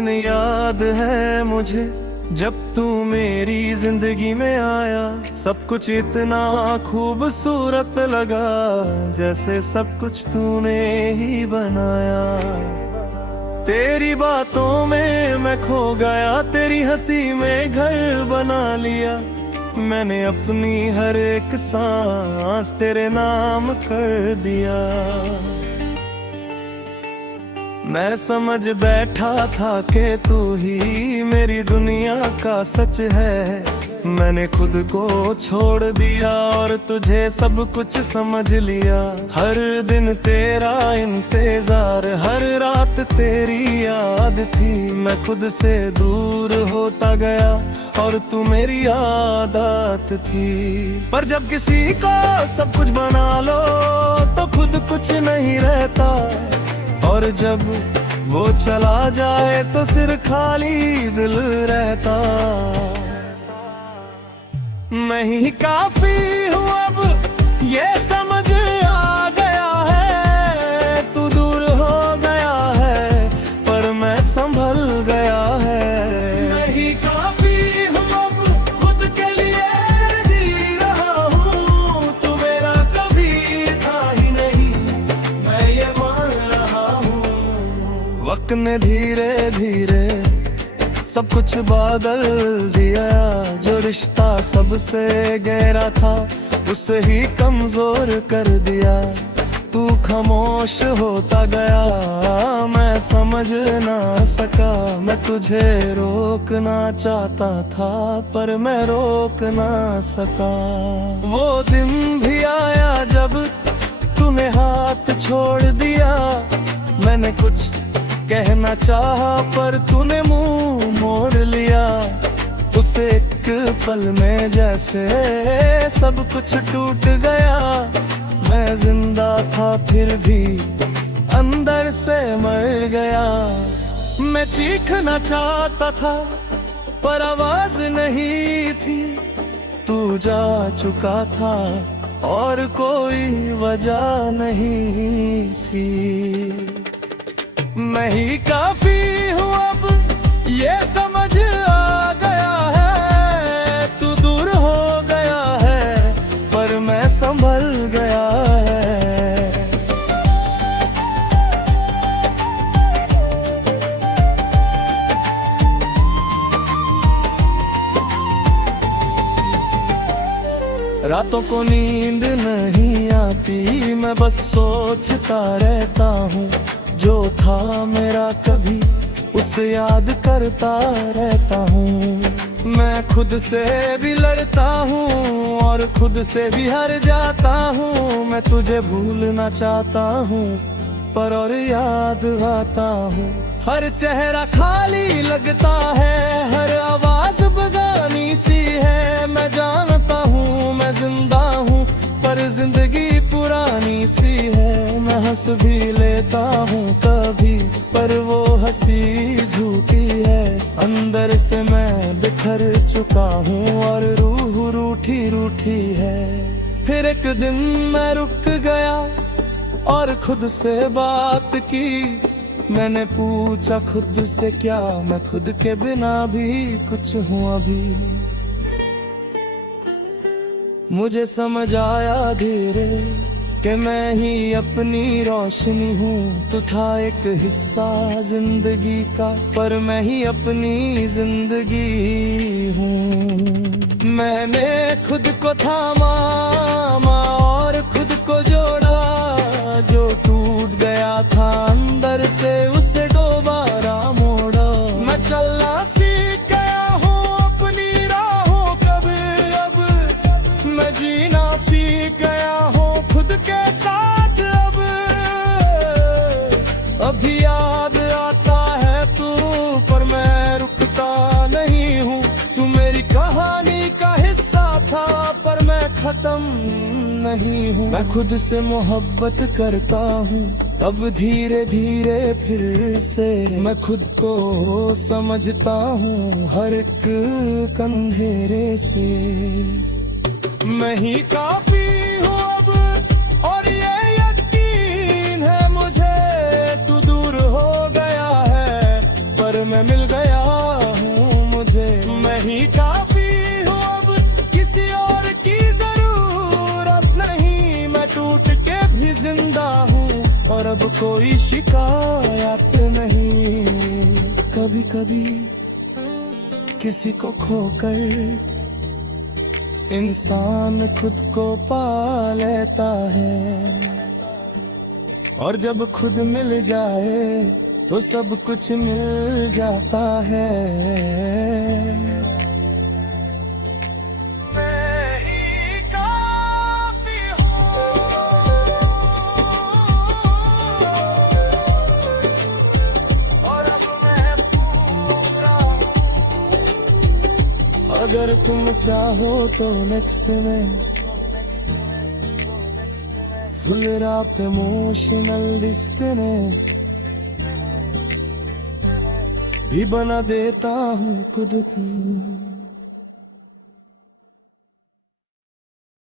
दिन याद है मुझे जब तू मेरी जिंदगी में आया। सब कुछ इतना खूबसूरत लगा जैसे सब कुछ तूने ही बनाया। तेरी बातों में मैं खो गया, तेरी हंसी में घर बना लिया। मैंने अपनी हर एक सांस तेरे नाम कर दिया। मैं समझ बैठा था कि तू ही मेरी दुनिया का सच है। मैंने खुद को छोड़ दिया और तुझे सब कुछ समझ लिया। हर दिन तेरा इंतजार, हर रात तेरी याद थी। मैं खुद से दूर होता गया और तू मेरी आदत थी। पर जब किसी को सब कुछ बना लो तो खुद कुछ नहीं रहता। और जब वो चला जाए तो सिर खाली दिल रहता। मैं ही काफी हूँ अब ये समझ आ गया है। तू दूर हो गया है पर मैं संभल गया है। मैं ही काफी हूँ अब खुद के लिए जी रहा हूँ। तू मेरा कभी था ही नहीं, मैं ये मान रहा हूँ। वक्त ने धीरे धीरे सब कुछ बदल दिया। जो रिश्ता सबसे गहरा था उसे ही कमजोर कर दिया। तू खामोश होता गया, मैं समझ ना सका। मैं तुझे रोकना चाहता था पर मैं रोक ना सका। वो दिन भी आया जब तूने हाथ छोड़ दिया। मैंने कुछ कहना चाहा पर तूने मुंह मोड़ लिया। उस एक पल में जैसे सब कुछ टूट गया। मैं जिंदा था फिर भी अंदर से मर गया। मैं चीखना चाहता था पर आवाज नहीं थी। तू जा चुका था और कोई वजह नहीं थी। मैं ही काफी हूँ अब ये समझ आ गया है। तू दूर हो गया है पर मैं संभल गया है। रातों को नींद नहीं आती, मैं बस सोचता रहता हूँ। जो था मेरा कभी उसे याद करता रहता हूँ। मैं खुद से भी लड़ता हूँ और खुद से भी हार जाता हूँ। मैं तुझे भूलना चाहता हूँ पर और याद आता हूँ। हर चेहरा खाली लगता है, हर आवाज बेगानी सी है। मैं जानता हूँ मैं जिंदा हूँ पर जिंदगी पुरानी सी है। मैं हंस भी लेता हूँ कभी पर वो हंसी झूठी है। अंदर से मैं बिखर चुका हूँ और रूह रूठी रूठी है। फिर एक दिन मैं रुक गया और खुद से बात की। मैंने पूछा खुद से क्या मैं खुद के बिना भी कुछ हूँ अभी। मुझे समझ आया धीरे कि मैं ही अपनी रोशनी हूँ। तू था एक हिस्सा जिंदगी का पर मैं ही अपनी जिंदगी हूँ। मैंने खुद को थामा और खुद को जोड़ा। जो टूट गया था अंदर से उसे दोबारा मोड़ा। मैं चलना सीख गया हूँ अपनी राहों कभी अब। मैं जीना सीख गया हूँ खुद के साथ अब। अभी याद आता है तू पर मैं रुकता नहीं हूँ। तू मेरी कहानी का हिस्सा था पर मैं खत्म नहीं हूँ। मैं खुद से मोहब्बत करता हूँ अब धीरे धीरे फिर से। मैं खुद को समझता हूँ हर एक अंधेरे से। मैं ही काफी हूँ अब और ये यकीन है मुझे। तू दूर हो गया है पर मैं कोई शिकायत नहीं। कभी कभी किसी को खोकर इंसान खुद को पा लेता है, और जब खुद मिल जाए तो सब कुछ मिल जाता है। मैं ही काफी हूँ, और अब मैं पूरा हूँ। अगर तुम चाहो तो नेक्स्ट में फुल रैप इमोशनल लिस्ट में भी बना देता हूँ खुद की।